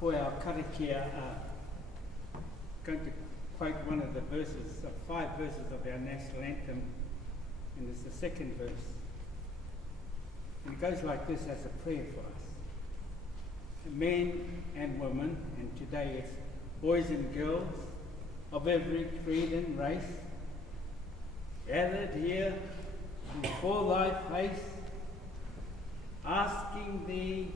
for our karakia, going to quote one of the verses, 5 verses of our national anthem, and it's the second verse. And it goes like this as a prayer for us. Men and women, and today it's boys and girls of every creed and race, gathered here before thy face, asking thee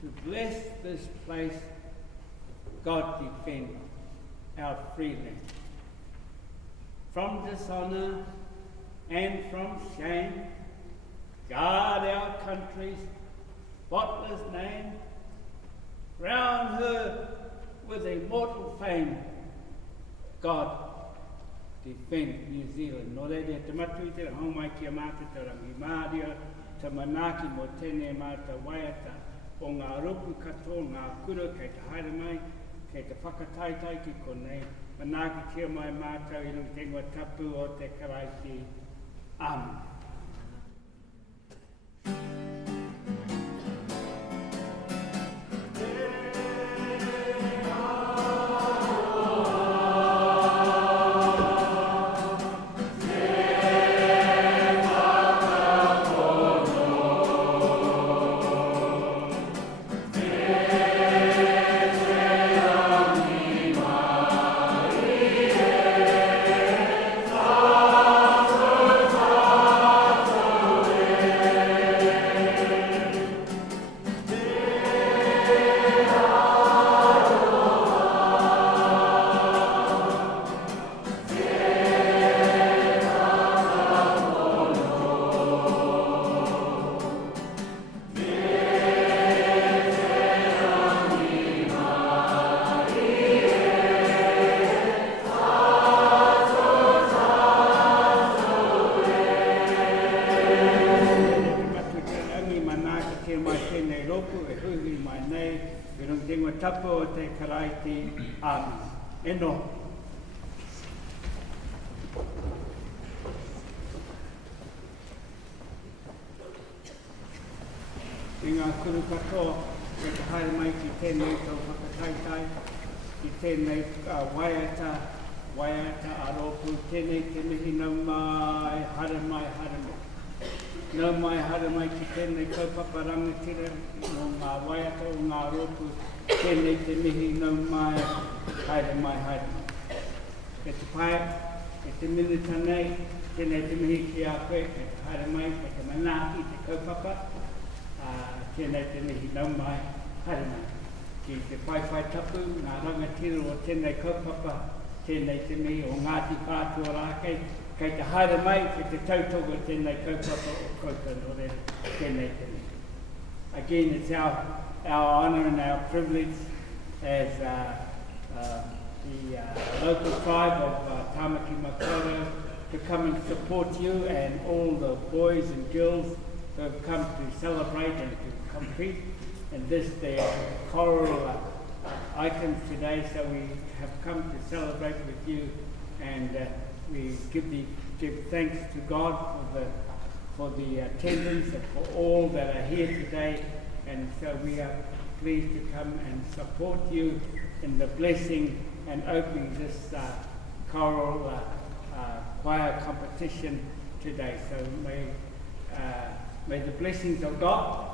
to bless this place. God defend our free land from dishonour and from shame. Guard our country's spotless name. Crown her with immortal fame. God defend New Zealand. No reira te matu te haumai ki a māta te rangi Māria, te manaki mo tēnei māta waiata o ngā roku katoa, ngā kura kei te haere mai, kei te whakataitai ki konei, manaki kia mai mātou i rungi te ngua tapu o te karaiti. Amen. I ngā kuru katoa, e te haere mai ki tēnei tau whakataitai, ki tēnei waiata aropu, tēnei te mihi nau mai, hara mai. Nau mai, hara mai ki tēnei kaupapa rangatira, no ngā waiata o ngā aropu, tēnei te mihi nau mai, haere mai. E te pai, e te minuta nei, tēnei te mihi ki a koe, e te haere mai, e te manaki, te kaupapa, tēnei te mihi nau mai, haere mai. Ki te whaiwhai tapu, ngā rangatira o tēnei kaupapa, tēnei te mihi o Ngāti Whātua Rākei, kei te haere mai, ki te tautoga tēnei kaupapa o koutou no re, tēnei te mihi. Again, it's our honour and our privilege as the local tribe of Tāmaki Makaurau to come and support you and all the boys and girls who have come to celebrate and to compete in this, their choral icons today. So we have come to celebrate with you, and we give thanks to God for the attendance and for all that are here today. And so we are pleased to come and support you in the blessing and opening this choral choir competition today. So may the blessings of God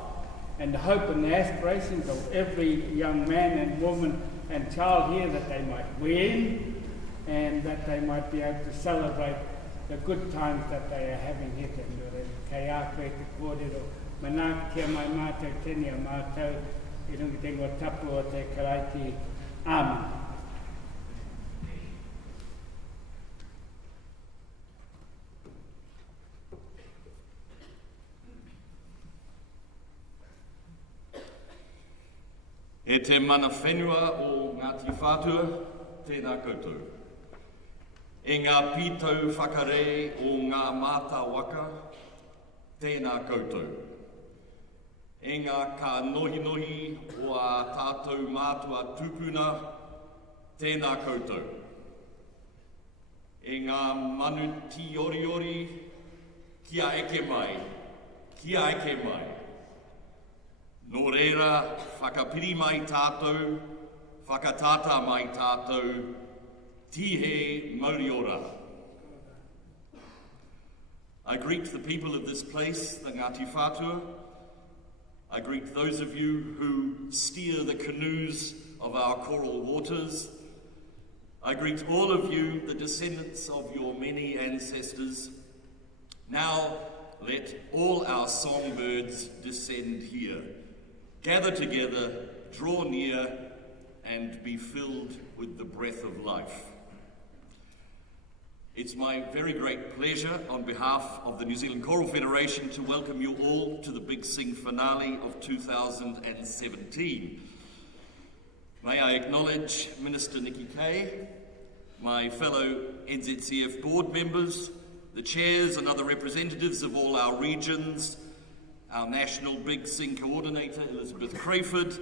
and the hope and the aspirations of every young man and woman and child here, that they might win and that they might be able to celebrate the good times that they are having here. Kei a koe te kōrero, manaki kia mai mātou, tēnei a mātou, I rungi te ngā tapu o te karaiti. Amen. E te mana whenua o Ngāti Whātua, tēnā koutou. E ngā pītau whakarei o ngā māta waka, tēnā koutou. E ngā ka nohi o a tātou mātua tupuna, tēnā koutou. E ngā manu ti ori, kia eke mai. Nō reira, whakapiri mai tātou, whakatata mai tātou, tihe mauriora. I greet the people of this place, the Ngāti Whātua. I greet those of you who steer the canoes of our coral waters. I greet all of you, the descendants of your many ancestors. Now let all our songbirds descend here. Gather together, draw near, and be filled with the breath of life. It's my very great pleasure on behalf of the New Zealand Choral Federation to welcome you all to the Big Sing finale of 2017. May I acknowledge Minister Nikki Kay, my fellow NZCF board members, the chairs and other representatives of all our regions, our National Big Sing Coordinator, Elizabeth Crayford,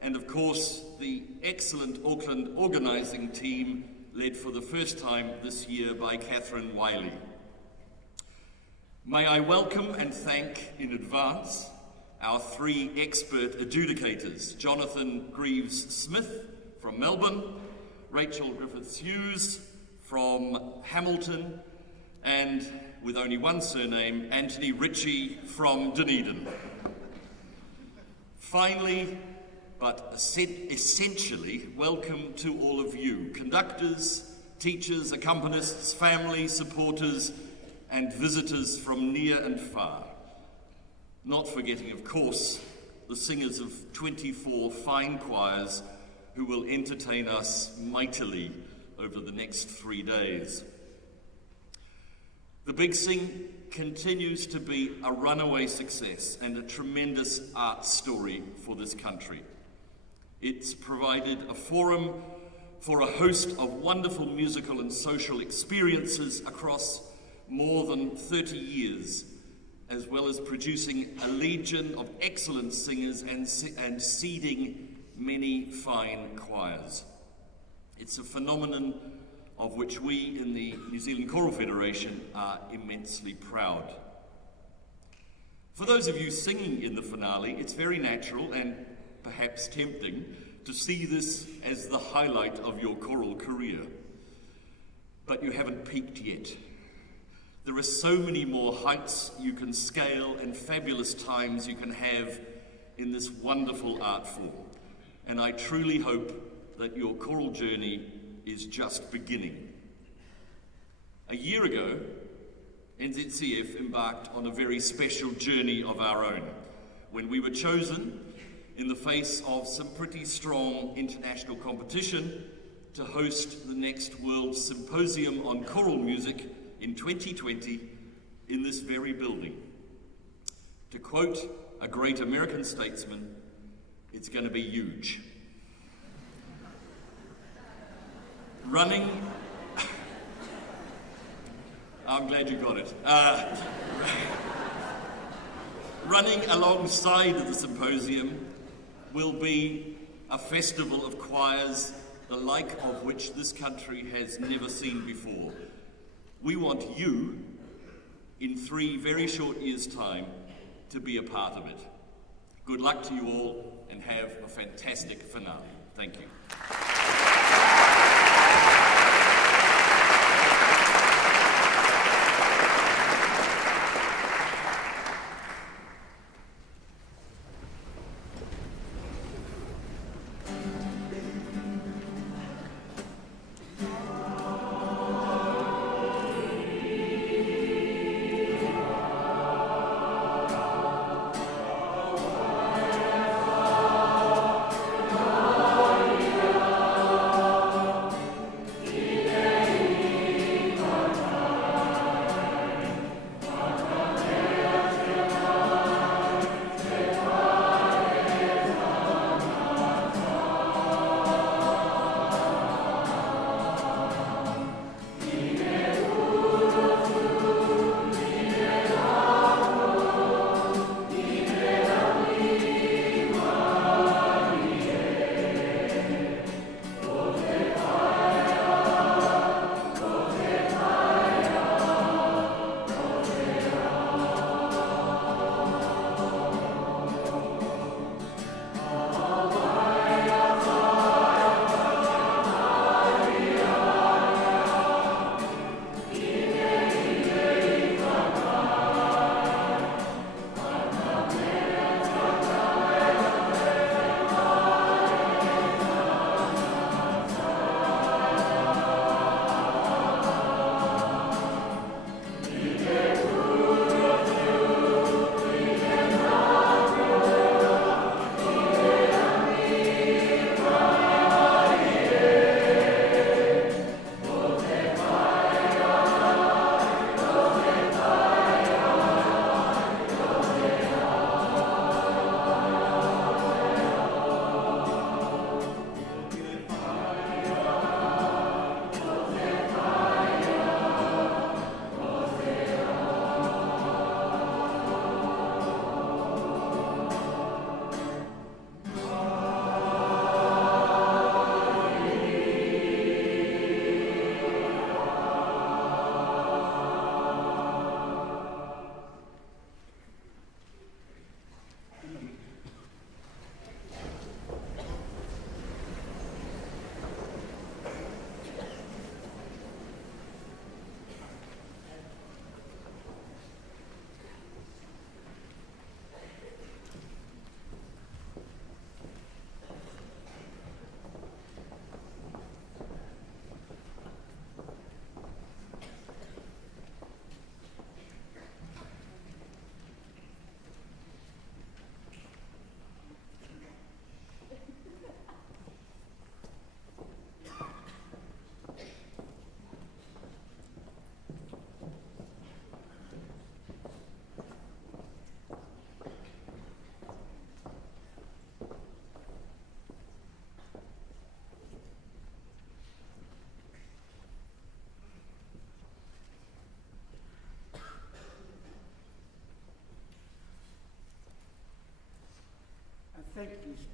and of course the excellent Auckland organising team led for the first time this year by Catherine Wiley. May I welcome and thank in advance our three expert adjudicators, Jonathan Greaves-Smith from Melbourne, Rachel Griffiths-Hughes from Hamilton, and with only one surname, Anthony Ritchie from Dunedin. Finally, but essentially, welcome to all of you, conductors, teachers, accompanists, family, supporters, and visitors from near and far. Not forgetting, of course, the singers of 24 fine choirs who will entertain us mightily over the next 3 days. The Big Sing continues to be a runaway success and a tremendous art story for this country. It's provided a forum for a host of wonderful musical and social experiences across more than 30 years, as well as producing a legion of excellent singers and seeding many fine choirs. It's a phenomenon of which we in the New Zealand Choral Federation are immensely proud. For those of you singing in the finale, it's very natural and perhaps tempting to see this as the highlight of your choral career. But you haven't peaked yet. There are so many more heights you can scale and fabulous times you can have in this wonderful art form. And I truly hope that your choral journey is just beginning. A year ago, NZCF embarked on a very special journey of our own when we were chosen in the face of some pretty strong international competition to host the next World Symposium on Choral Music in 2020 in this very building. To quote a great American statesman, it's going to be huge. I'm glad you got it. Running alongside the symposium will be a festival of choirs, the like of which this country has never seen before. We want you, in 3 very short years' time, to be a part of it. Good luck to you all, and have a fantastic finale. Thank you.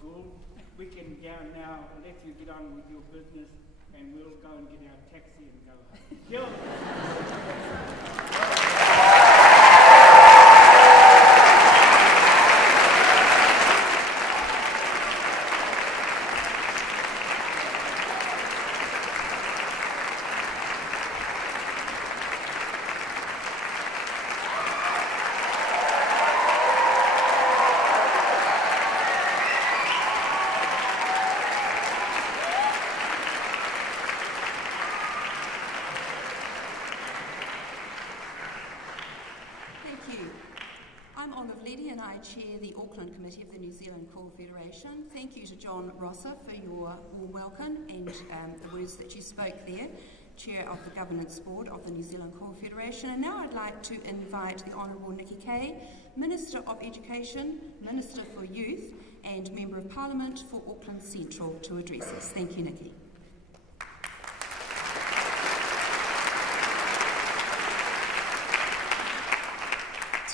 school. We can go now, let you get on with your business, and we'll go and get our taxi and go home. Kia ora. Chair the Auckland Committee of the New Zealand Choral Federation. Thank you to John Rosser for your warm welcome and the words that you spoke there, Chair of the Governance Board of the New Zealand Choral Federation. And now I'd like to invite the Honourable Nikki Kaye, Minister of Education, Minister for Youth and Member of Parliament for Auckland Central to address us. Thank you, Nikki.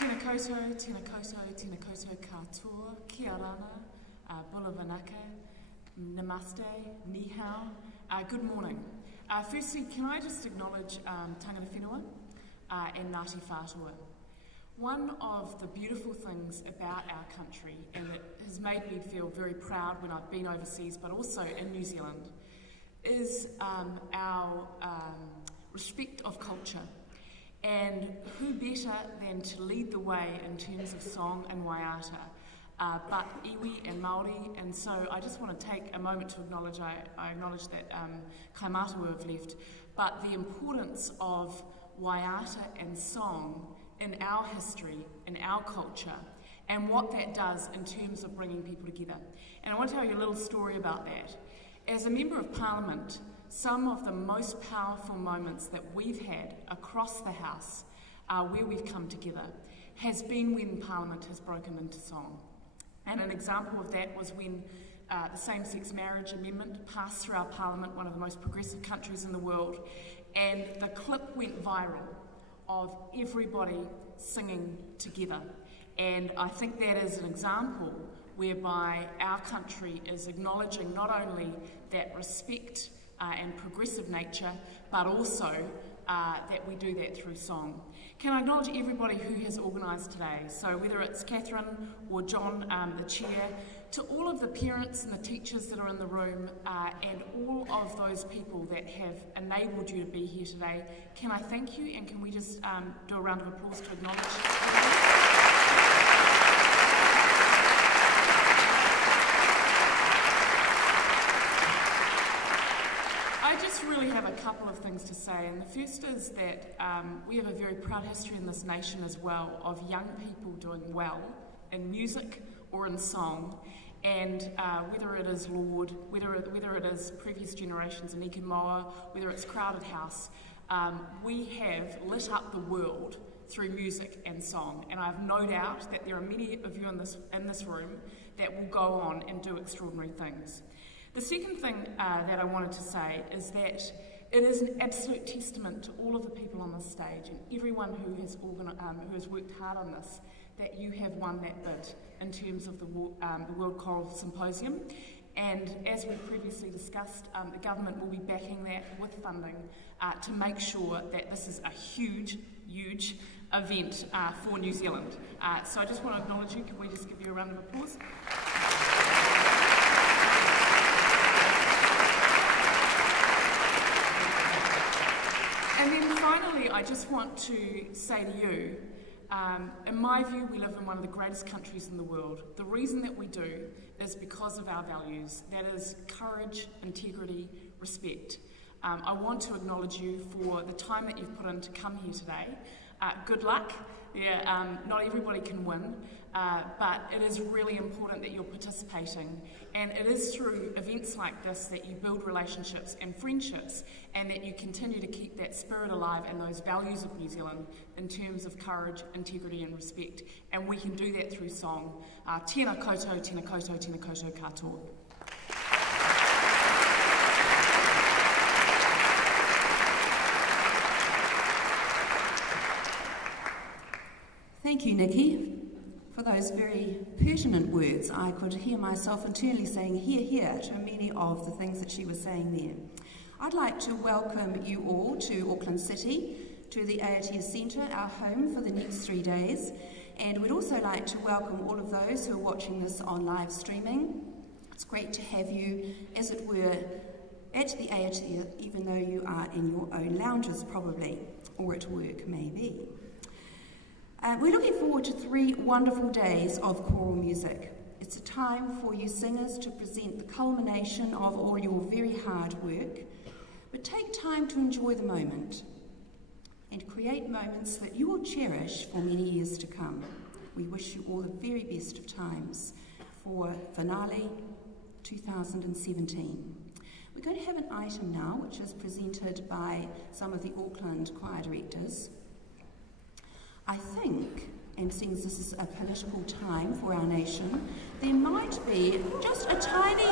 Tēnā koutou, tēnā koutou, tēnā koutou katoa, kia rana, bula vanaka, namaste, ni hao, good morning. Firstly, can I just acknowledge Tangata Whenua and Ngāti Whātua. One of the beautiful things about our country, and it has made me feel very proud when I've been overseas, but also in New Zealand, is our respect of culture. And who better than to lead the way in terms of song and waiata, but iwi and Māori. And so I just want to take a moment to acknowledge, I acknowledge that Kaimātua have left, but the importance of waiata and song in our history, in our culture, and what that does in terms of bringing people together. And I want to tell you a little story about that. As a Member of Parliament, some of the most powerful moments that we've had across the House where we've come together has been when Parliament has broken into song. And an example of that was when the same-sex marriage amendment passed through our Parliament, one of the most progressive countries in the world, and the clip went viral of everybody singing together. And I think that is an example whereby our country is acknowledging not only that respect and progressive nature, but also that we do that through song. Can I acknowledge everybody who has organised today? So whether it's Catherine or John, the Chair, to all of the parents and the teachers that are in the room, and all of those people that have enabled you to be here today, can I thank you, and can we just do a round of applause to acknowledge everybody? I just really have a couple of things to say, and the first is that we have a very proud history in this nation as well of young people doing well in music or in song, and whether it is Lord, whether it is previous generations in Ika Moa, whether it's Crowded House, we have lit up the world through music and song, and I have no doubt that there are many of you in this room that will go on and do extraordinary things. The second thing that I wanted to say is that it is an absolute testament to all of the people on this stage and everyone who has worked hard on this, that you have won that bid in terms of the World Choral Symposium. And as we previously discussed, the government will be backing that with funding to make sure that this is a huge, huge event for New Zealand. So I just want to acknowledge you. Can we just give you a round of applause? And then finally, I just want to say to you, in my view, we live in one of the greatest countries in the world. The reason that we do is because of our values. That is courage, integrity, respect. I want to acknowledge you for the time that you've put in to come here today. Good luck. Not everybody can win, but it is really important that you're participating. And it is through events like this that you build relationships and friendships, and that you continue to keep that spirit alive and those values of New Zealand in terms of courage, integrity and respect. And we can do that through song. Tēnā koutou, tēnā koutou, tēnā koutou katoa. Thank you, Nikki. for those very pertinent words. I could hear myself internally saying hear, hear to many of the things that she was saying there. I'd like to welcome you all to Auckland City, to the Aotea Centre, our home for the next 3 days. And we'd also like to welcome all of those who are watching this on live streaming. It's great to have you, as it were, at the Aotea, even though you are in your own lounges probably, or at work maybe. We're looking forward to 3 wonderful days of choral music. It's a time for you singers to present the culmination of all your very hard work, but take time to enjoy the moment and create moments that you will cherish for many years to come. We wish you all the very best of times for finale 2017. We're going to have an item now which is presented by some of the Auckland choir directors. I think, and since this is a political time for our nation, there might be just a tiny...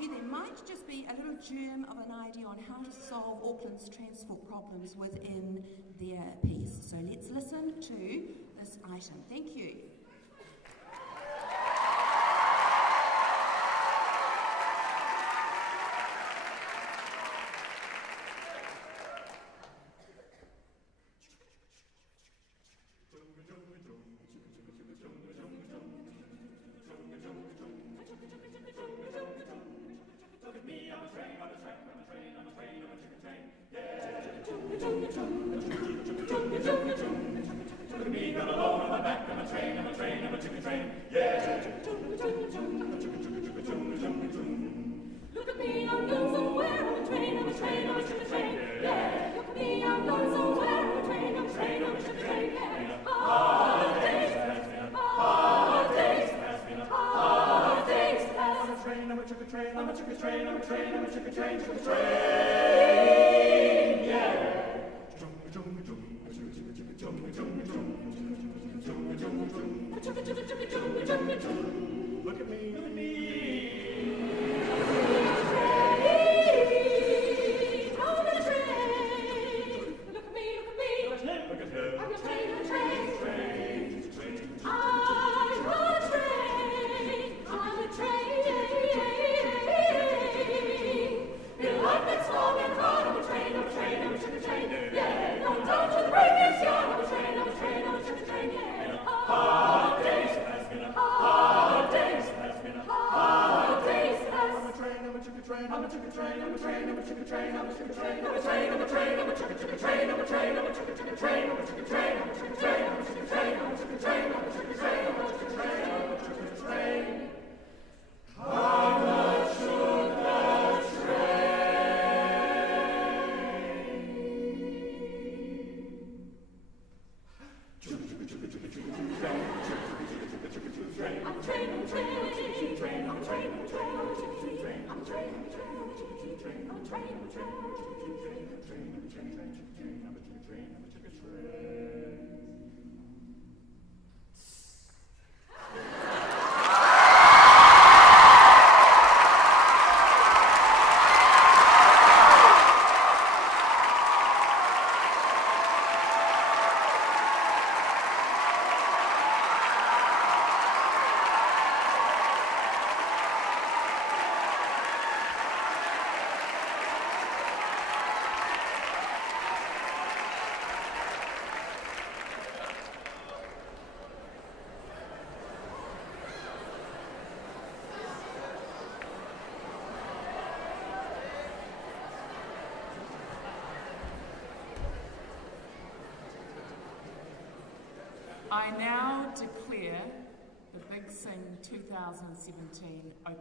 There might just be a little germ of an idea on how to solve Auckland's transport problems within their piece. So let's listen to this item. Thank you. I now declare the Big Sing 2017 open.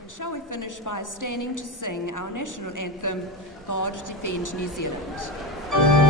And shall we finish by standing to sing our national anthem, God Defend New Zealand.